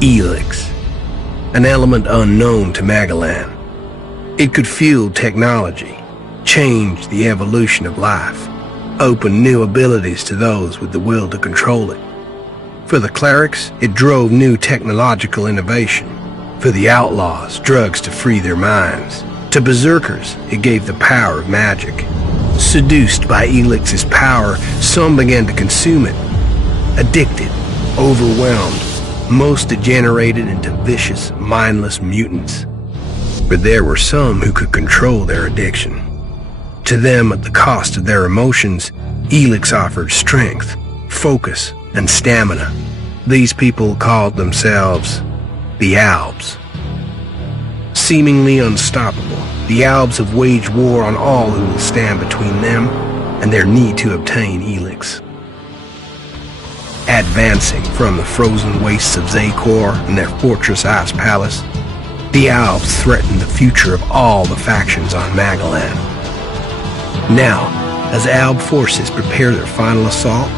Elex, an element unknown to Magellan. It could fuel technology, change the evolution of life, open new abilities to those with the will to control it. For the clerics, it drove new technological innovation. For the outlaws, drugs to free their minds. To berserkers, it gave the power of magic. Seduced by Elix's power, some began to consume it. Addicted, overwhelmed, most degenerated into vicious, mindless mutants. But there were some who could control their addiction. To them, at the cost of their emotions, Elex offered strength, focus, and stamina. These people called themselves the Albs. Seemingly unstoppable, the Albs have waged war on all who will stand between them and their need to obtain Elex. Advancing from the frozen wastes of Zakor and their fortress ice palace, the Albs threaten the future of all the factions on Magellan. Now, as Alb forces prepare their final assault,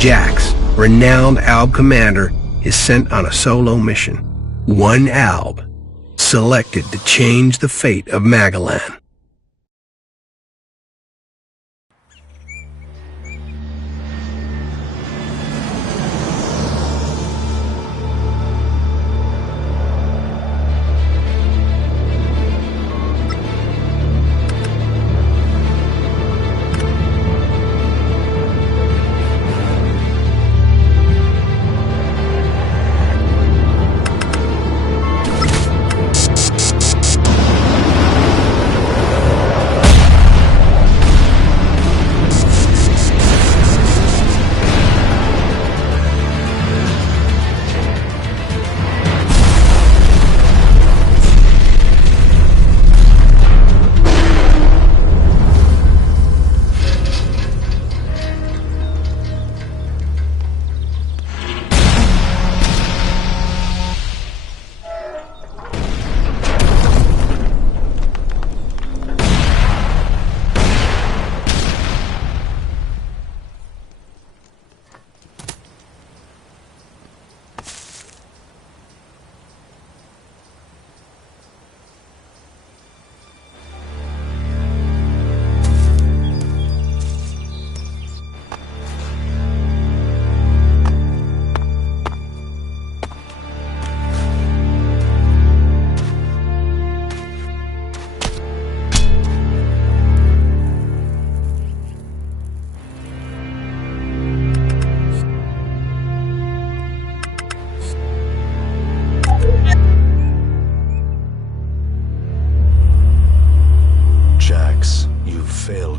Jax, renowned Alb commander, is sent on a solo mission. One Alb, selected to change the fate of Magellan.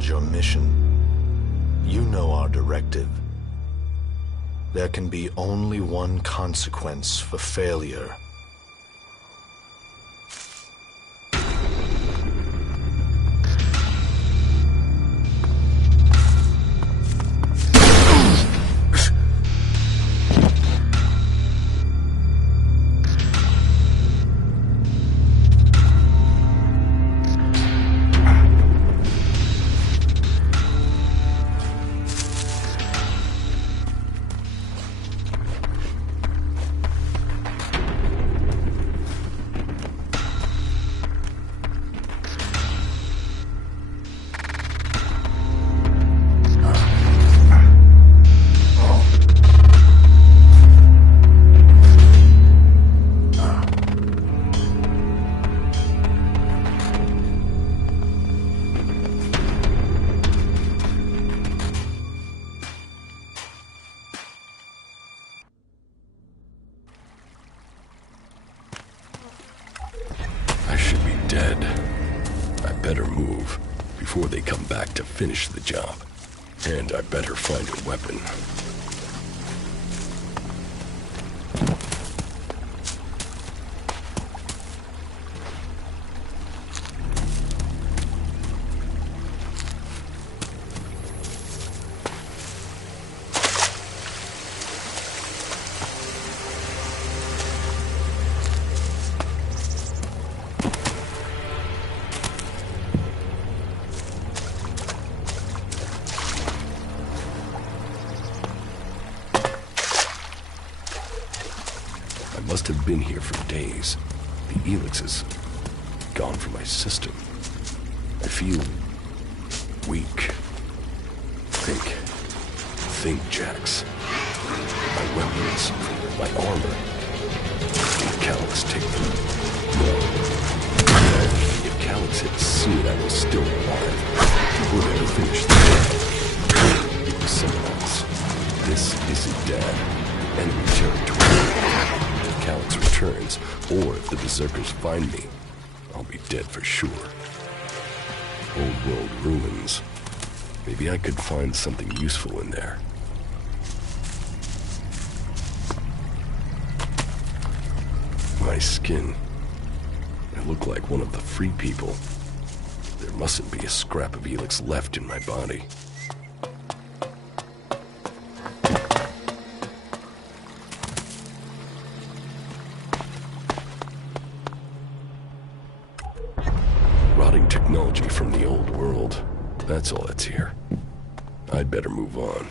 Your mission. You know our directive. There can be only one consequence for failure. Dead. I better move before they come back to finish the job. And I better find a weapon. must have been here for days. The Elex is gone from my system. I feel weak. Think, Jax. My weapons, my armor. Did Calyx take them? No. If Calyx had seen I was still alive, he would have finished the job. It was someone else. This isn't Dad. Enemy territory. If Calyx returns, or if the Berserkers find me, I'll be dead for sure. Old world ruins. Maybe I could find something useful in there. My skin. I look like one of the free people. There mustn't be a scrap of Elex left in my body. Rotting technology from the old world. That's all that's here. I'd better move on.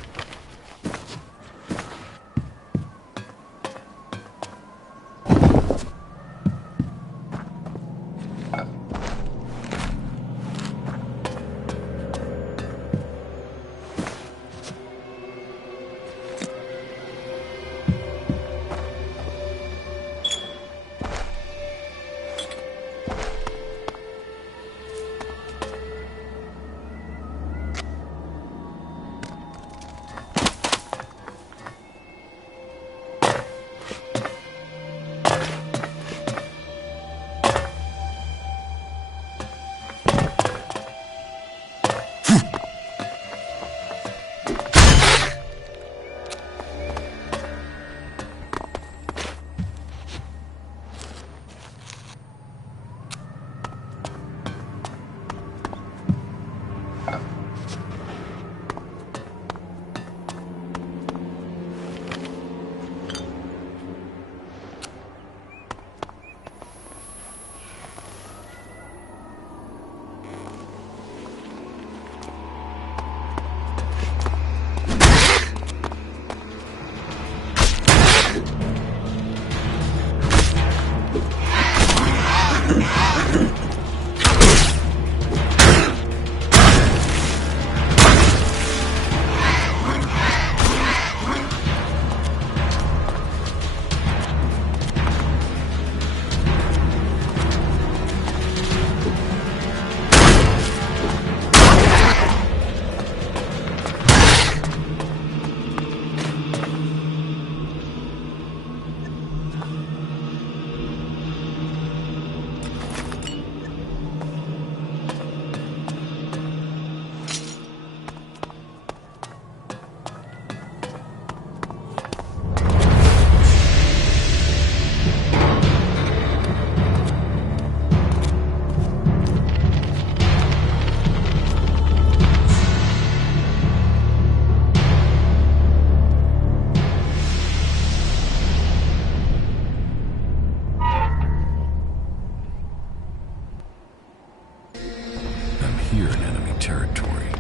Here in enemy territory.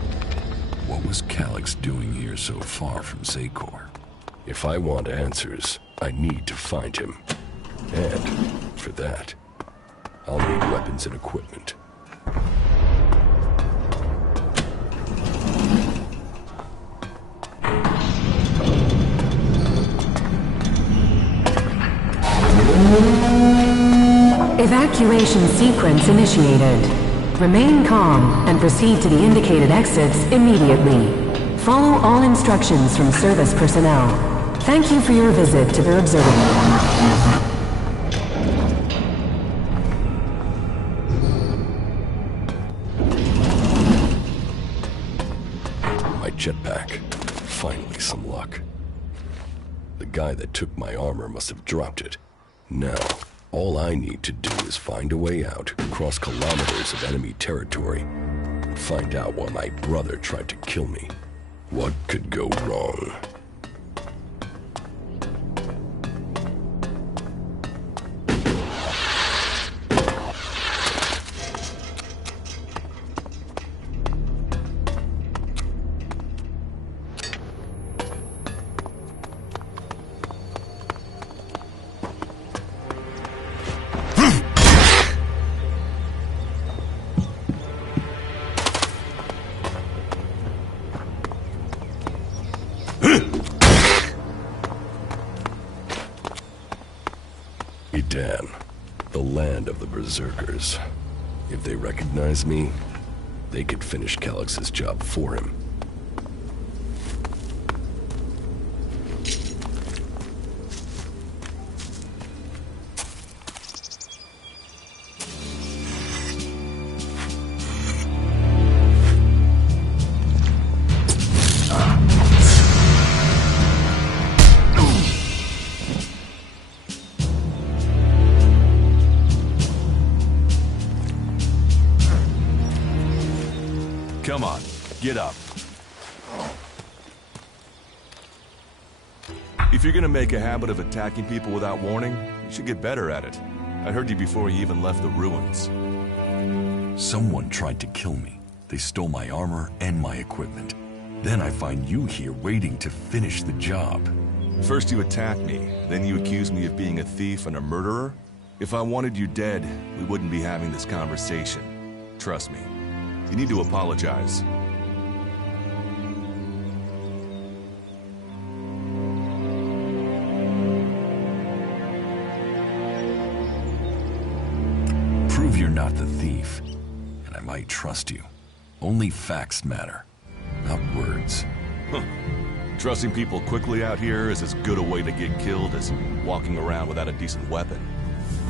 What was Calyx doing here so far from Zakor? If I want answers, I need to find him. And, for that, I'll need weapons and equipment. Evacuation sequence initiated. Remain calm and proceed to the indicated exits immediately. Follow all instructions from service personnel. Thank you for your visit to the observatory. My jetpack. Finally some luck. The guy that took my armor must have dropped it. Now, all I need to do is find a way out, cross kilometers of enemy territory, and find out why my brother tried to kill me. What could go wrong? Dan, the land of the Berserkers. If they recognize me, they could finish Calix's job for him. Come on, get up. If you're gonna make a habit of attacking people without warning, you should get better at it. I heard you before you even left the ruins. Someone tried to kill me. They stole my armor and my equipment. Then I find you here waiting to finish the job. First you attack me, then you accuse me of being a thief and a murderer? If I wanted you dead, we wouldn't be having this conversation. Trust me. You need to apologize. Prove you're not the thief, and I might trust you. Only facts matter, not words. Trusting people quickly out here is as good a way to get killed as walking around without a decent weapon.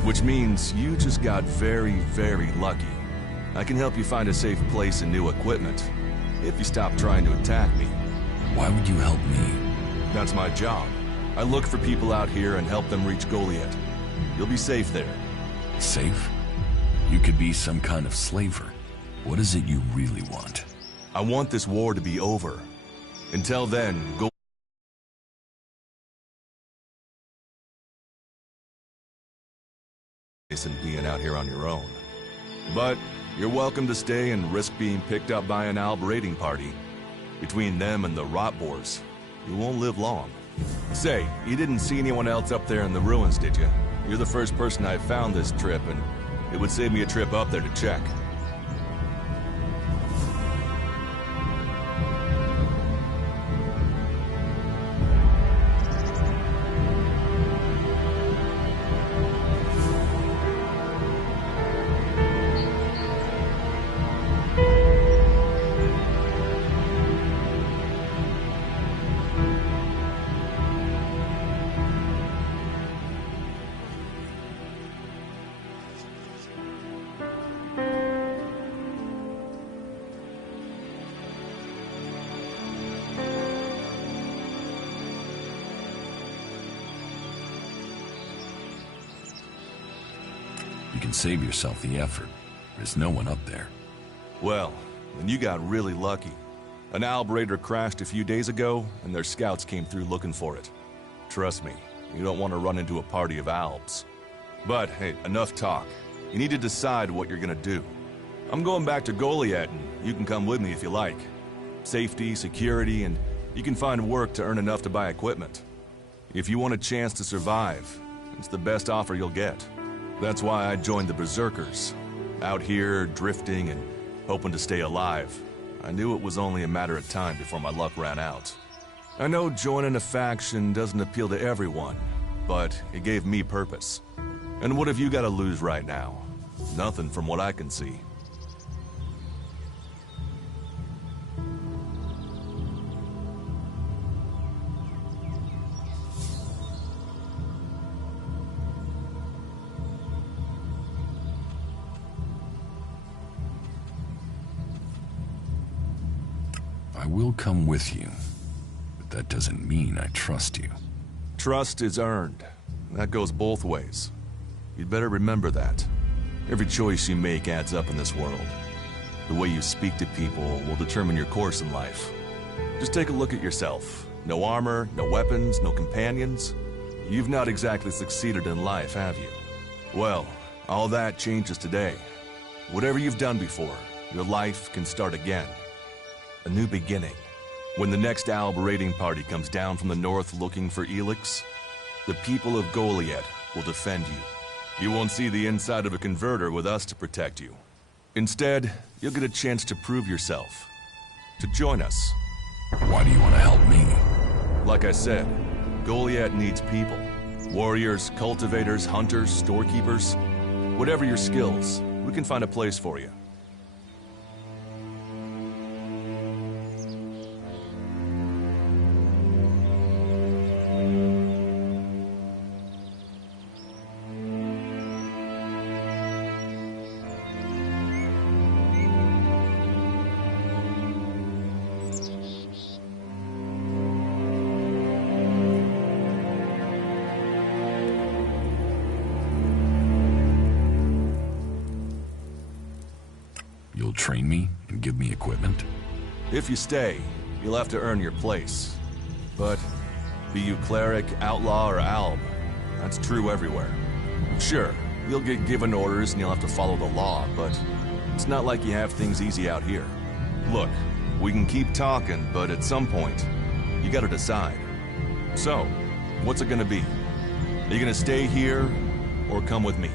Which means you just got very, very lucky. I can help you find a safe place and new equipment, if you stop trying to attack me. Why would you help me? That's my job. I look for people out here and help them reach Goliath. You'll be safe there. Safe? You could be some kind of slaver. What is it you really want? I want this war to be over. Until then, go and being out here on your own. But you're welcome to stay and risk being picked up by an Alb raiding party. Between them and the Rotboars, you won't live long. Say, you didn't see anyone else up there in the ruins, did you? You're the first person I found this trip, and it would save me a trip up there to check. You can save yourself the effort. There's no one up there. Well, then you got really lucky. An Alb raider crashed a few days ago, and their scouts came through looking for it. Trust me, you don't want to run into a party of Albs. But, hey, enough talk. You need to decide what you're gonna do. I'm going back to Goliath, and you can come with me if you like. Safety, security, and you can find work to earn enough to buy equipment. If you want a chance to survive, it's the best offer you'll get. That's why I joined the Berserkers. Out here, drifting and hoping to stay alive. I knew it was only a matter of time before my luck ran out. I know joining a faction doesn't appeal to everyone, but it gave me purpose. And what have you got to lose right now? Nothing from what I can see. I will come with you, but that doesn't mean I trust you. Trust is earned. That goes both ways. You'd better remember that. Every choice you make adds up in this world. The way you speak to people will determine your course in life. Just take a look at yourself. No armor, no weapons, no companions. You've not exactly succeeded in life, have you? Well, all that changes today. Whatever you've done before, your life can start again. A new beginning. When the next Alb raiding party comes down from the north looking for Elex, the people of Goliath will defend you. You won't see the inside of a converter with us to protect you. Instead, you'll get a chance to prove yourself. To join us. Why do you want to help me? Like I said, Goliath needs people. Warriors, cultivators, hunters, storekeepers. Whatever your skills, we can find a place for you. You'll train me and give me equipment? If you stay, you'll have to earn your place. But be you cleric, outlaw, or alb, that's true everywhere. Sure, you'll get given orders and you'll have to follow the law, but it's not like you have things easy out here. Look, we can keep talking, but at some point, you gotta decide. So, what's it gonna be? Are you gonna stay here, or come with me?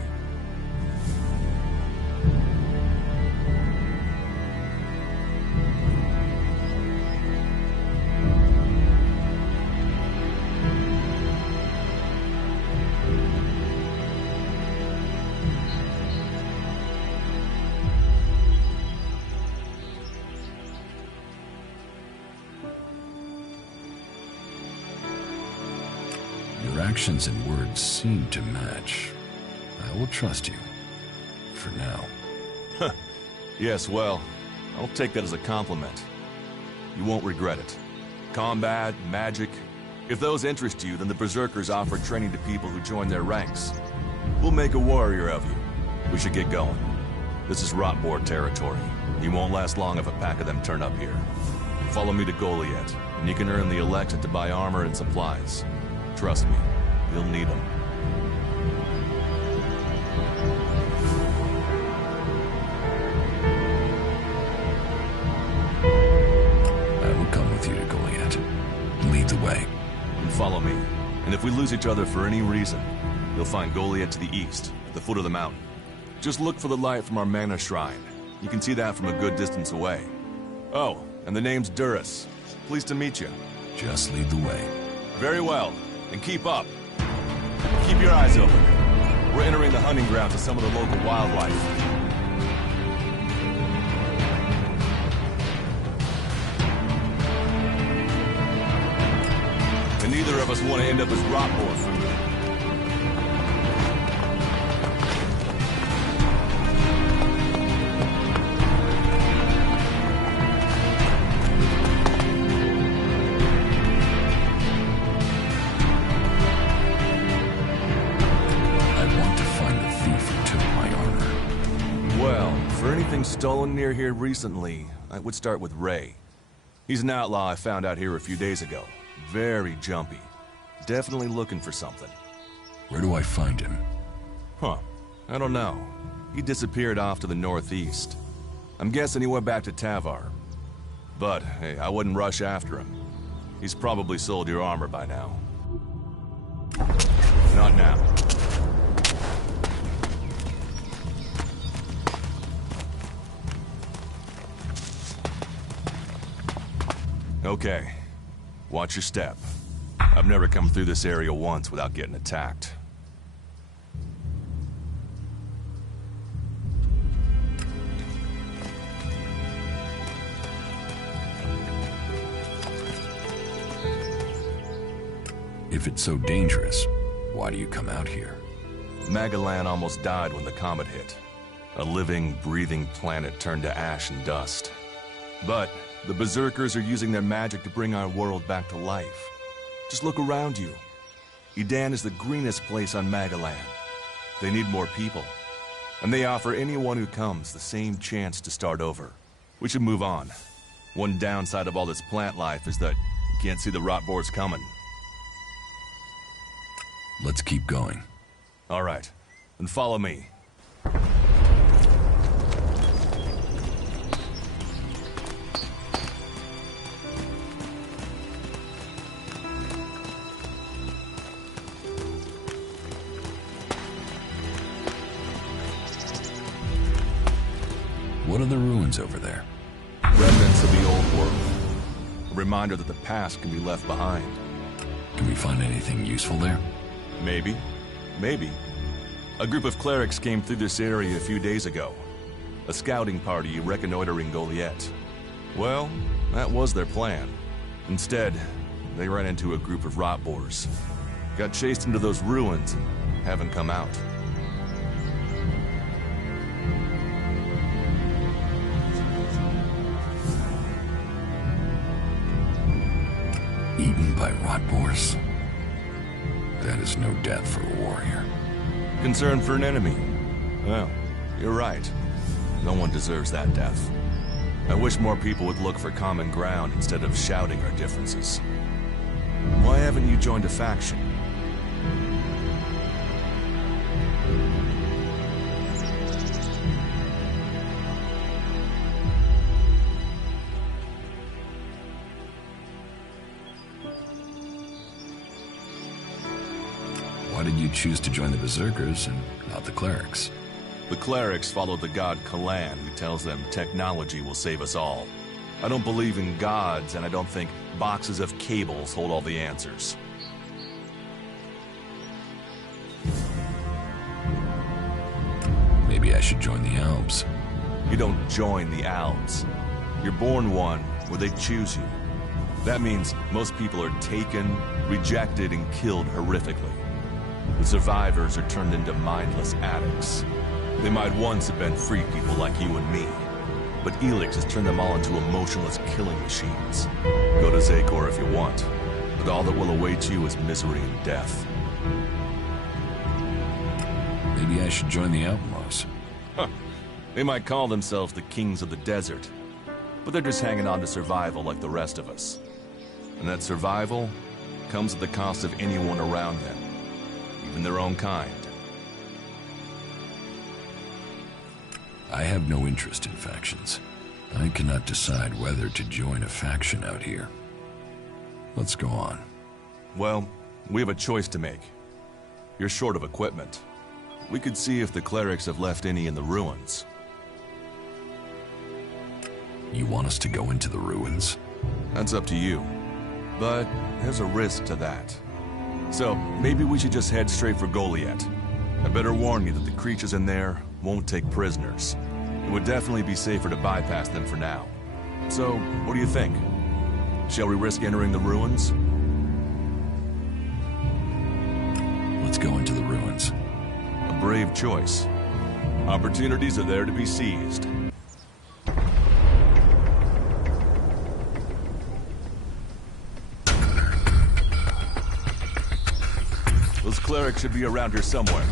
Your actions and words seem to match. I will trust you. For now. Yes, well, I'll take that as a compliment. You won't regret it. Combat, magic. If those interest you, then the Berserkers offer training to people who join their ranks. We'll make a warrior of you. We should get going. This is Rotboard territory. You won't last long if a pack of them turn up here. Follow me to Goliath, and you can earn the Elex to buy armor and supplies. Trust me, you'll need them. I will come with you to Goliath. Lead the way. And follow me. And if we lose each other for any reason, you'll find Goliath to the east, at the foot of the mountain. Just look for the light from our mana shrine. You can see that from a good distance away. Oh, and the name's Duras. Pleased to meet you. Just lead the way. Very well. And keep up. Keep your eyes open. We're entering the hunting grounds of some of the local wildlife. And neither of us want to end up as Rotboard food. Stolen near here recently, I would start with Ray. He's an outlaw I found out here a few days ago. Very jumpy. Definitely looking for something. Where do I find him? Huh. I don't know. He disappeared off to the northeast. I'm guessing he went back to Tavar. But, hey, I wouldn't rush after him. He's probably sold your armor by now. Not now. Okay. Watch your step. I've never come through this area once without getting attacked. If it's so dangerous, why do you come out here? Magalan almost died when the comet hit. A living, breathing planet turned to ash and dust. But the Berserkers are using their magic to bring our world back to life. Just look around you. Edan is the greenest place on Magalan. They need more people. And they offer anyone who comes the same chance to start over. We should move on. One downside of all this plant life is that you can't see the Rotboards coming. Let's keep going. All right, then follow me. What are the ruins over there? Remnants of the old world. A reminder that the past can be left behind. Can we find anything useful there? Maybe. Maybe. A group of clerics came through this area a few days ago. A scouting party reconnoitering Goliath. Well, that was their plan. Instead, they ran into a group of rot boars. Got chased into those ruins and haven't come out. Eaten by rot boars? That is no death for a warrior. Concern for an enemy? Well, you're right. No one deserves that death. I wish more people would look for common ground instead of shouting our differences. Why haven't you joined a faction? Why did you choose to join the Berserkers and not the clerics? The clerics follow the god Kalan, who tells them technology will save us all. I don't believe in gods, and I don't think boxes of cables hold all the answers. Maybe I should join the Elves. You don't join the Alps. You're born one, where they choose you. That means most people are taken, rejected, and killed horrifically. The survivors are turned into mindless addicts. They might once have been free people like you and me, but Elex has turned them all into emotionless killing machines. Go to Zakor if you want, but all that will await you is misery and death. Maybe I should join the Outlaws. Huh. They might call themselves the kings of the desert, but they're just hanging on to survival like the rest of us. And that survival comes at the cost of anyone around them, even their own kind. I have no interest in factions. I cannot decide whether to join a faction out here. Let's go on. Well, we have a choice to make. You're short of equipment. We could see if the clerics have left any in the ruins. You want us to go into the ruins? That's up to you. But there's a risk to that. So, maybe we should just head straight for Goliath. I better warn you that the creatures in there won't take prisoners. It would definitely be safer to bypass them for now. So, what do you think? Shall we risk entering the ruins? Let's go into the ruins. A brave choice. Opportunities are there to be seized. Those clerics should be around here somewhere.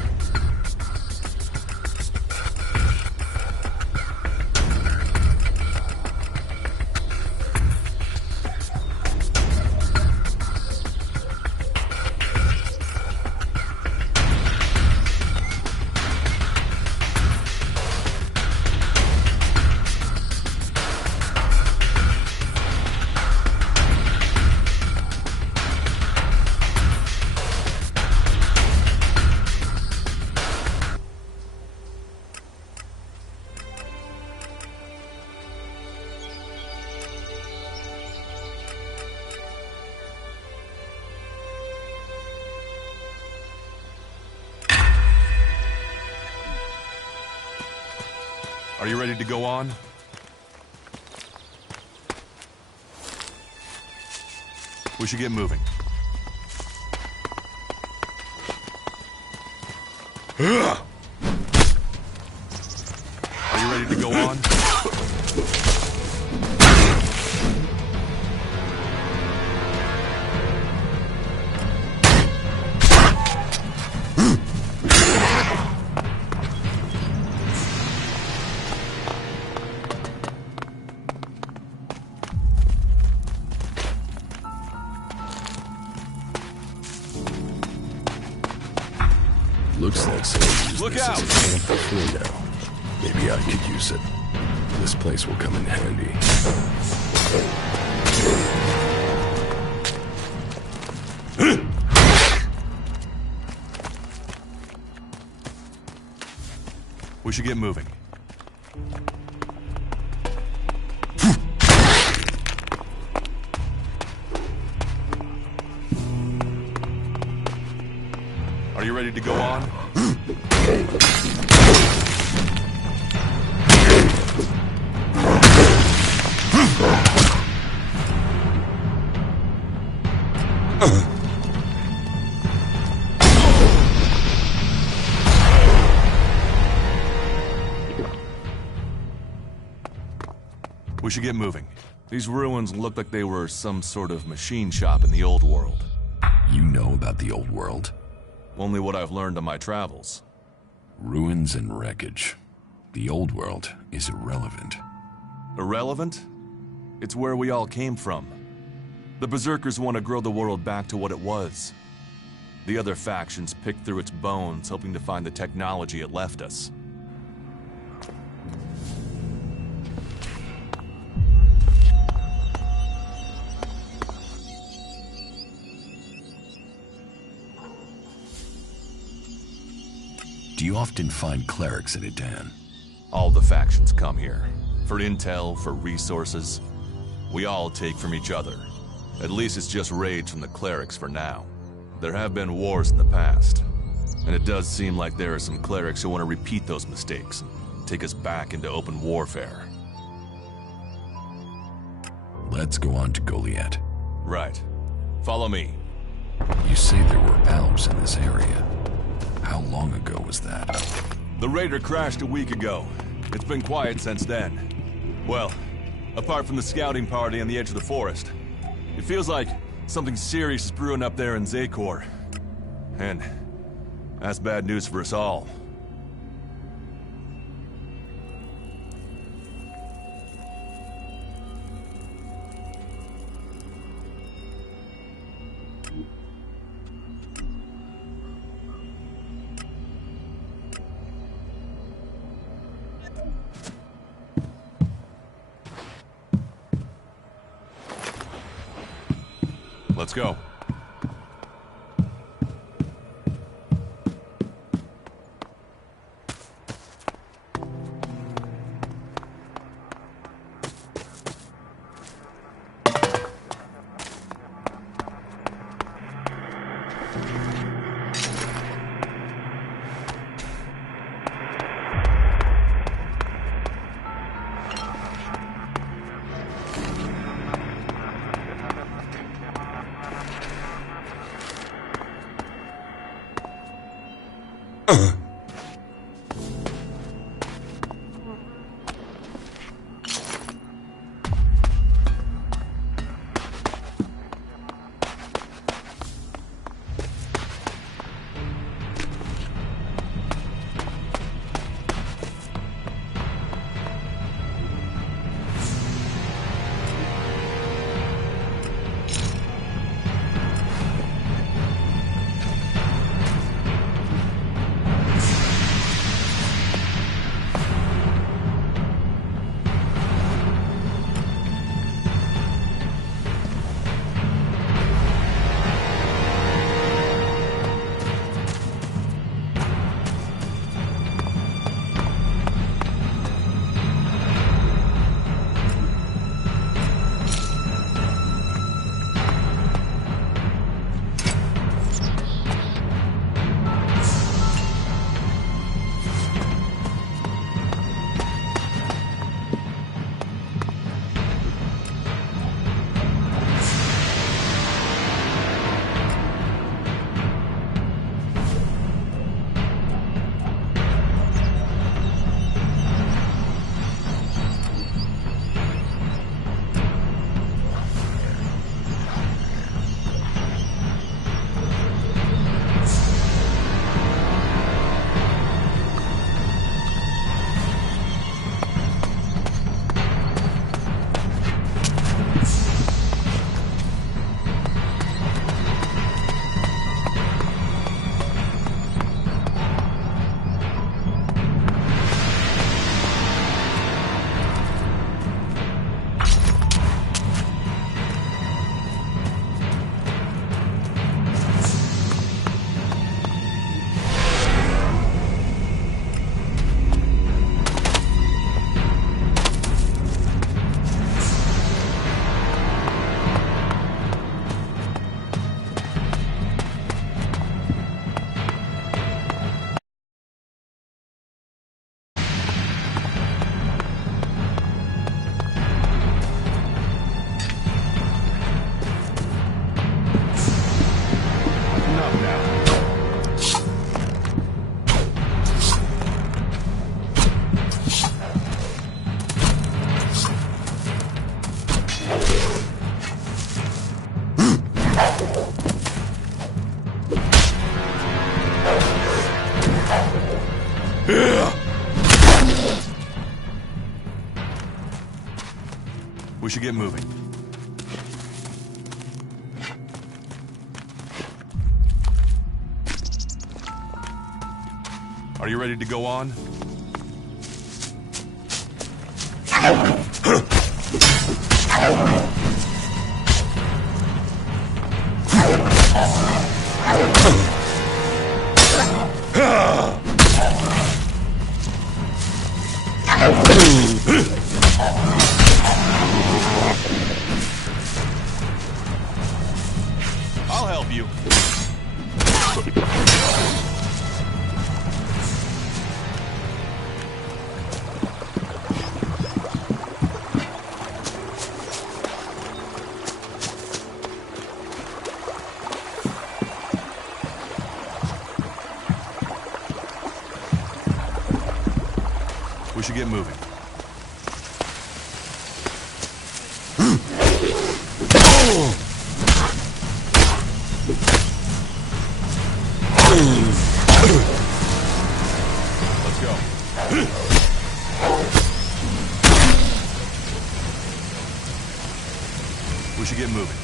Are you ready to go on? We should get moving. Are you ready to go on? Looks like someone used Look this out! as a camp before now. Maybe I could use it. This place will come in handy. We should get moving. ready to go on? We should get moving. These ruins look like they were some sort of machine shop in the old world. You know about the old world? Only what I've learned on my travels. Ruins and wreckage. The old world is irrelevant. Irrelevant? It's where we all came from. The Berserkers want to grow the world back to what it was. The other factions pick through its bones, hoping to find the technology it left us. Do you often find clerics at Edan? All the factions come here. For intel, for resources. We all take from each other. At least it's just raids from the clerics for now. There have been wars in the past. And it does seem like there are some clerics who want to repeat those mistakes and take us back into open warfare. Let's go on to Goliath. Right. Follow me. You say there were Alps in this area. How long ago was that? The raider crashed a week ago. It's been quiet since then. Well, apart from the scouting party on the edge of the forest. It feels like something serious is brewing up there in Zakor. And that's bad news for us all. Let's go. We should get moving. Are you ready to go on? I'll help you. We should get moving. Let's go. We should get moving.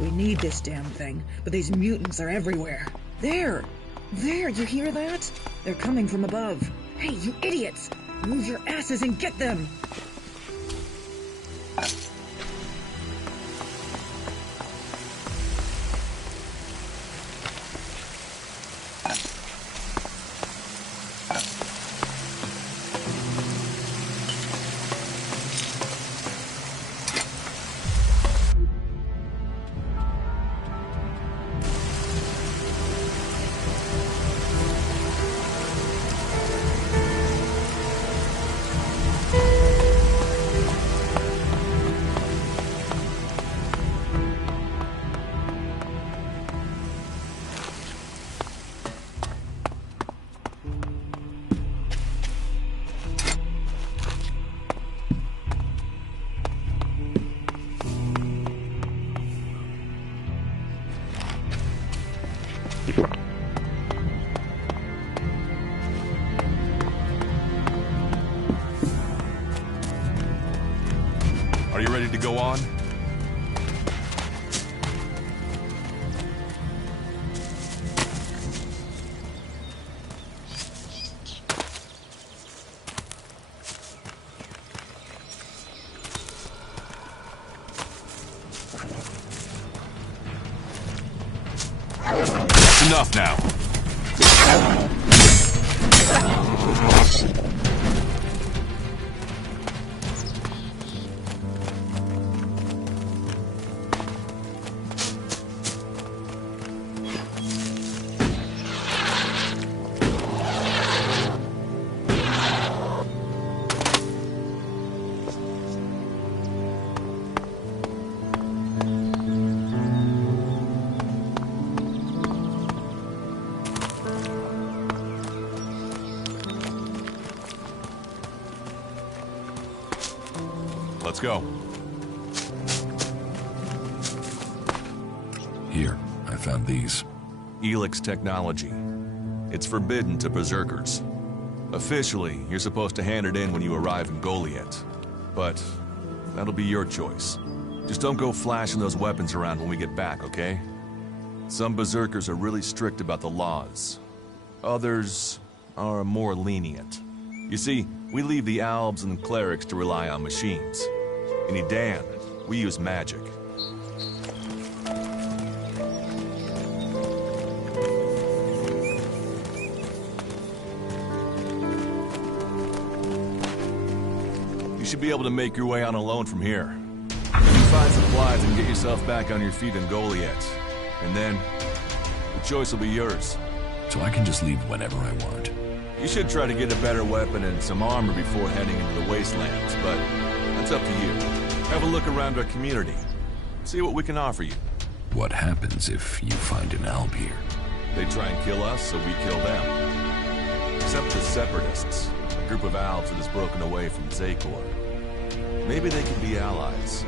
We need this damn thing, but these mutants are everywhere. There! There, you hear that? They're coming from above. Hey, you idiots! Move your asses and get them! Are you ready to go on? Enough now. Let's go. Here, I found these. Elex technology. It's forbidden to berserkers. Officially, you're supposed to hand it in when you arrive in Goliath. But that'll be your choice. Just don't go flashing those weapons around when we get back, okay? Some berserkers are really strict about the laws. Others are more lenient. You see, we leave the Albs and clerics to rely on machines. In Edan, we use magic. You should be able to make your way on alone from here. You find supplies and get yourself back on your feet in Goliath. And then, the choice will be yours. So I can just leave whenever I want. You should try to get a better weapon and some armor before heading into the wastelands, but that's up to you. Have a look around our community. See what we can offer you. What happens if you find an Alb here? They try and kill us, so we kill them. Except the Separatists, a group of Albs that has broken away from Zakor. Maybe they could be allies.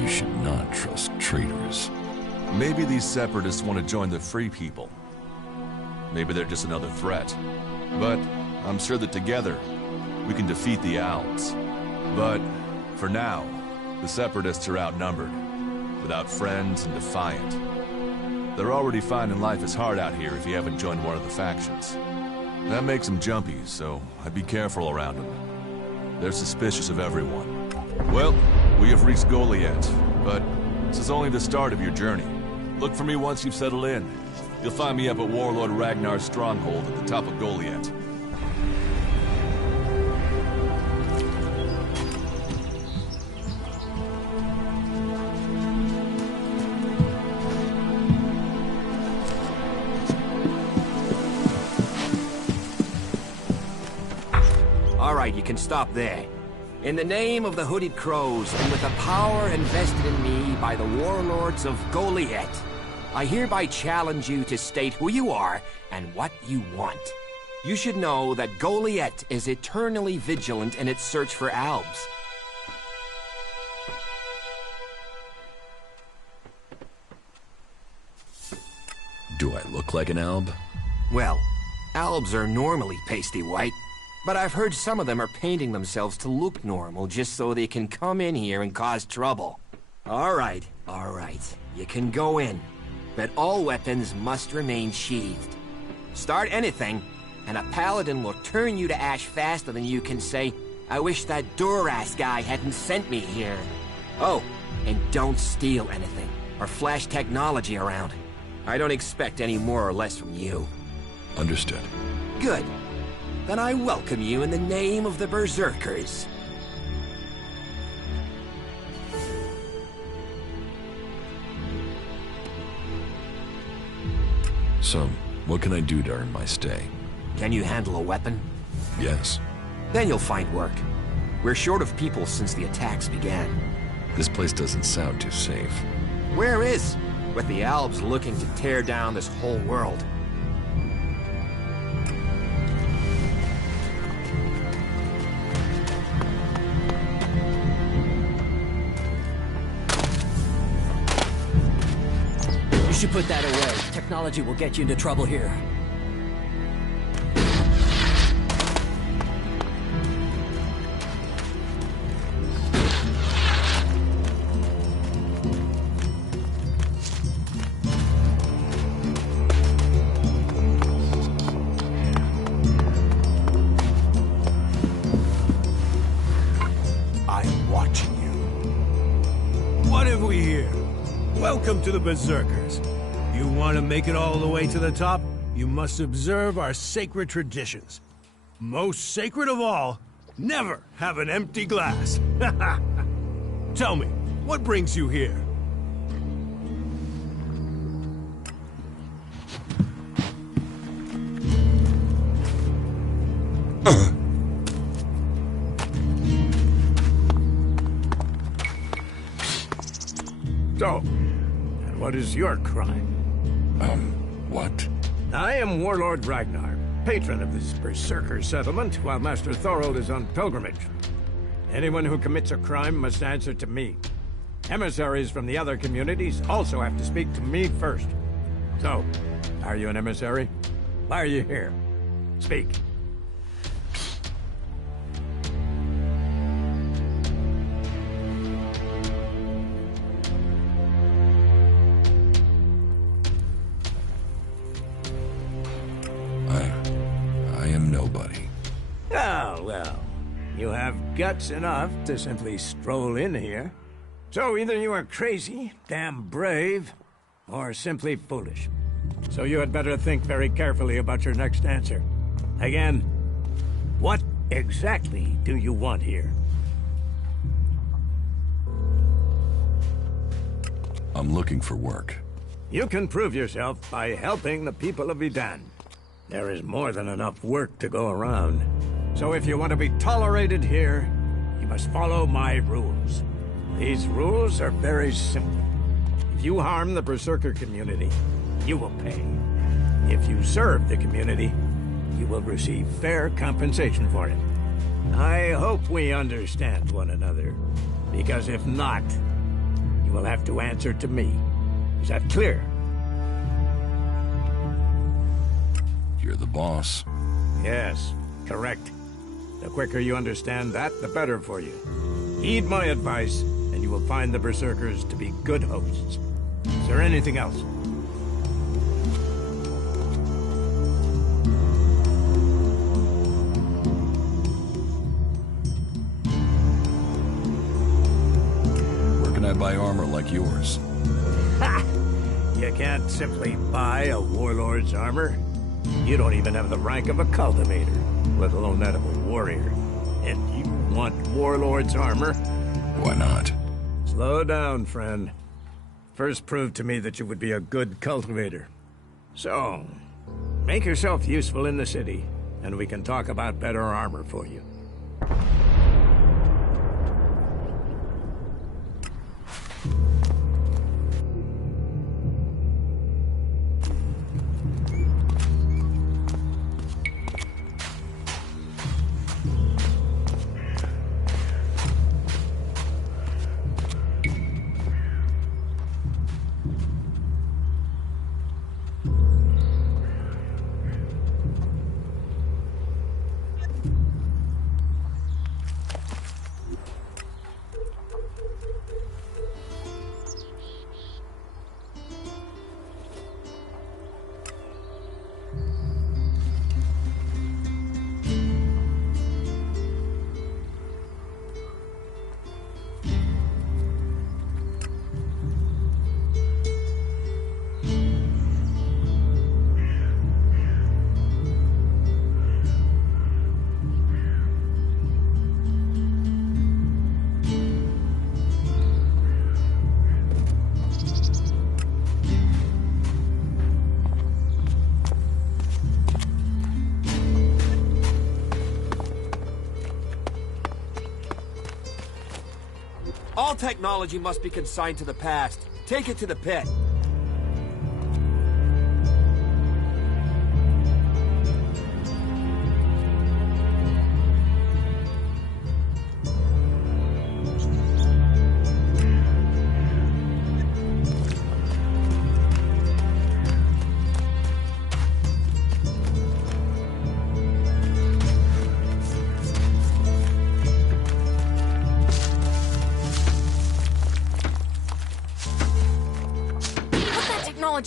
You should not trust traitors. Maybe these Separatists want to join the Free People. Maybe they're just another threat. But I'm sure that together, we can defeat the Albs. But for now, the Separatists are outnumbered, without friends and defiant. They're already finding life is hard out here if you haven't joined one of the factions. That makes them jumpy, so I'd be careful around them. They're suspicious of everyone. Well, we have reached Goliath, but this is only the start of your journey. Look for me once you've settled in. You'll find me up at Warlord Ragnar's stronghold at the top of Goliath. All right, you can stop there. In the name of the Hooded Crows, and with the power invested in me by the warlords of Goliath, I hereby challenge you to state who you are and what you want. You should know that Goliath is eternally vigilant in its search for Albs. Do I look like an Alb? Well, Albs are normally pasty white, but I've heard some of them are painting themselves to look normal just so they can come in here and cause trouble. All right. You can go in, but all weapons must remain sheathed. Start anything, and a paladin will turn you to ash faster than you can say, "I wish that Duras guy hadn't sent me here." Oh, and don't steal anything, or flash technology around. I don't expect any more or less from you. Understood. Good. Then I welcome you in the name of the Berserkers. So, what can I do to earn my stay? Can you handle a weapon? Yes. Then you'll find work. We're short of people since the attacks began. This place doesn't sound too safe. Where is? With the Albs looking to tear down this whole world. You should put that away. Technology will get you into trouble here. I'm watching you. What have we here? Welcome to the Berserkers. You want to make it all the way to the top? You must observe our sacred traditions. Most sacred of all, never have an empty glass. Tell me, what brings you here? So, and what is your crime? What? I am Warlord Ragnar, patron of this Berserker settlement, while Master Thorold is on pilgrimage. Anyone who commits a crime must answer to me. Emissaries from the other communities also have to speak to me first. So, are you an emissary? Why are you here? Speak. I am nobody. Oh, well. You have guts enough to simply stroll in here. So either you are crazy, damn brave, or simply foolish. So you had better think very carefully about your next answer. Again, what exactly do you want here? I'm looking for work. You can prove yourself by helping the people of Edan. There is more than enough work to go around. So if you want to be tolerated here, you must follow my rules. These rules are very simple. If you harm the Berserker community, you will pay. If you serve the community, you will receive fair compensation for it. I hope we understand one another, because if not, you will have to answer to me. Is that clear? You're the boss. Yes, correct. The quicker you understand that, the better for you. Heed my advice, and you will find the Berserkers to be good hosts. Is there anything else? Where can I buy armor like yours? Ha! You can't simply buy a warlord's armor. You don't even have the rank of a cultivator, let alone that of a warrior. And you want warlord's armor? Why not? Slow down, friend. First prove to me that you would be a good cultivator. So, make yourself useful in the city, and we can talk about better armor for you. All technology must be consigned to the past. Take it to the pit.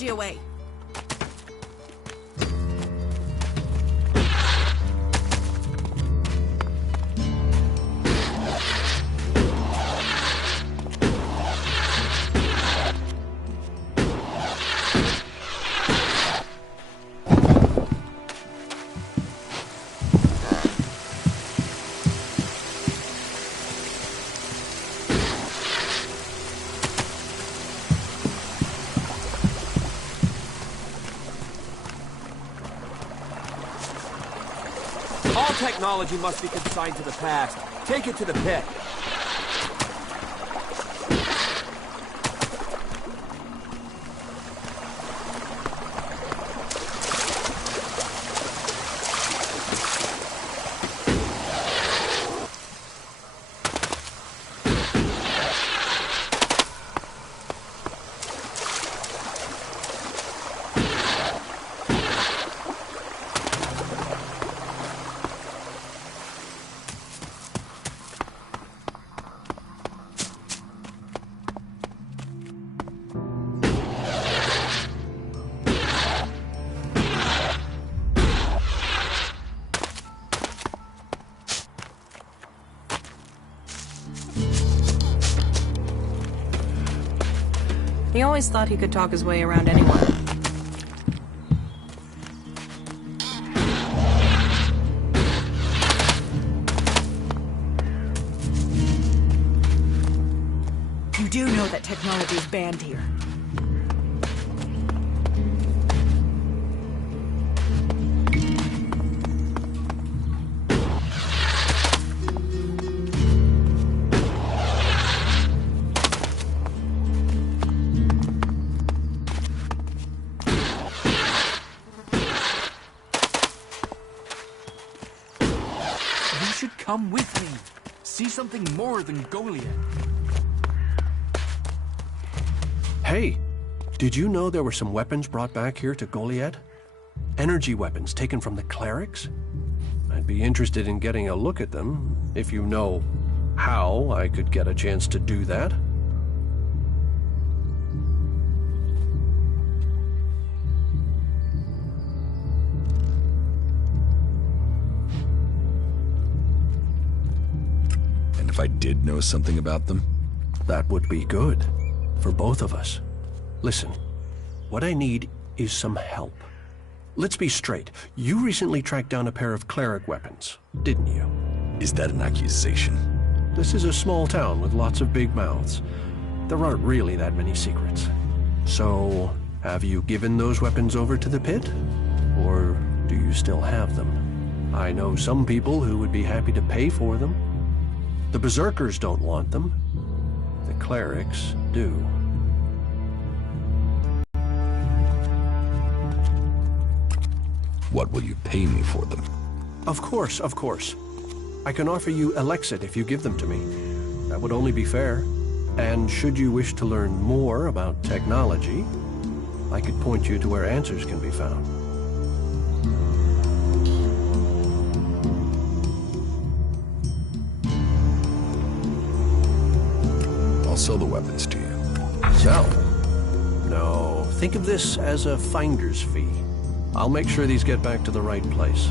Away. All technology must be consigned to the past. Take it to the pit. always thought he could talk his way around anyone. You do know that technology is banned here. Come with me. See something more than Goliath. Hey, did you know there were some weapons brought back here to Goliath? Energy weapons taken from the clerics? I'd be interested in getting a look at them, if you know how I could get a chance to do that. If I did know something about them? That would be good. For both of us. Listen, what I need is some help. Let's be straight. You recently tracked down a pair of cleric weapons, didn't you? Is that an accusation? This is a small town with lots of big mouths. There aren't really that many secrets. So, have you given those weapons over to the pit? Or do you still have them? I know some people who would be happy to pay for them. The Berserkers don't want them. The clerics do. What will you pay me for them? Of course, of course. I can offer you Elex if you give them to me. That would only be fair. And should you wish to learn more about technology, I could point you to where answers can be found. Sell the weapons to you. Sell? No, think of this as a finder's fee. I'll make sure these get back to the right place.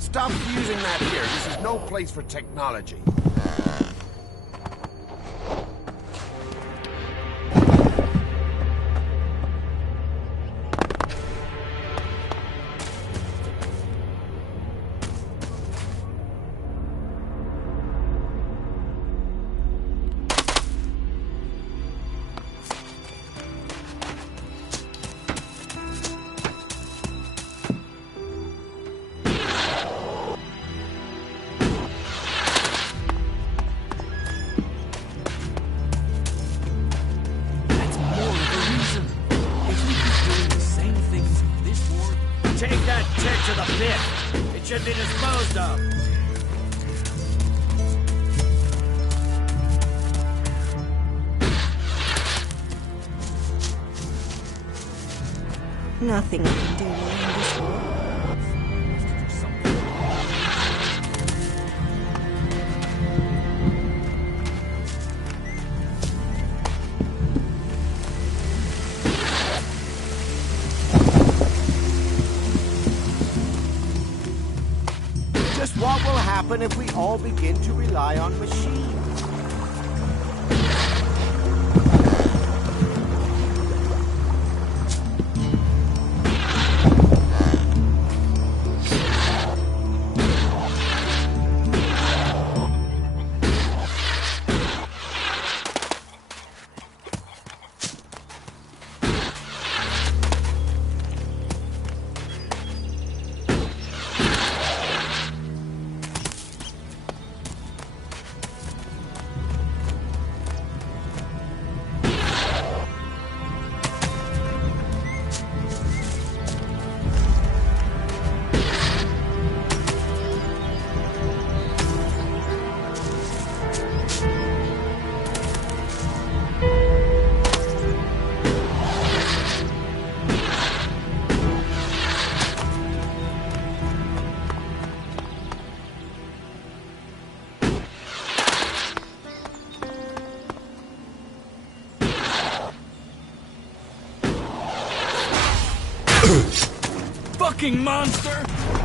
Stop using that here. This is no place for technology. should be disposed of. Nothing I can do will end this war. Just what will happen if we all begin to rely on machines? Fucking monster!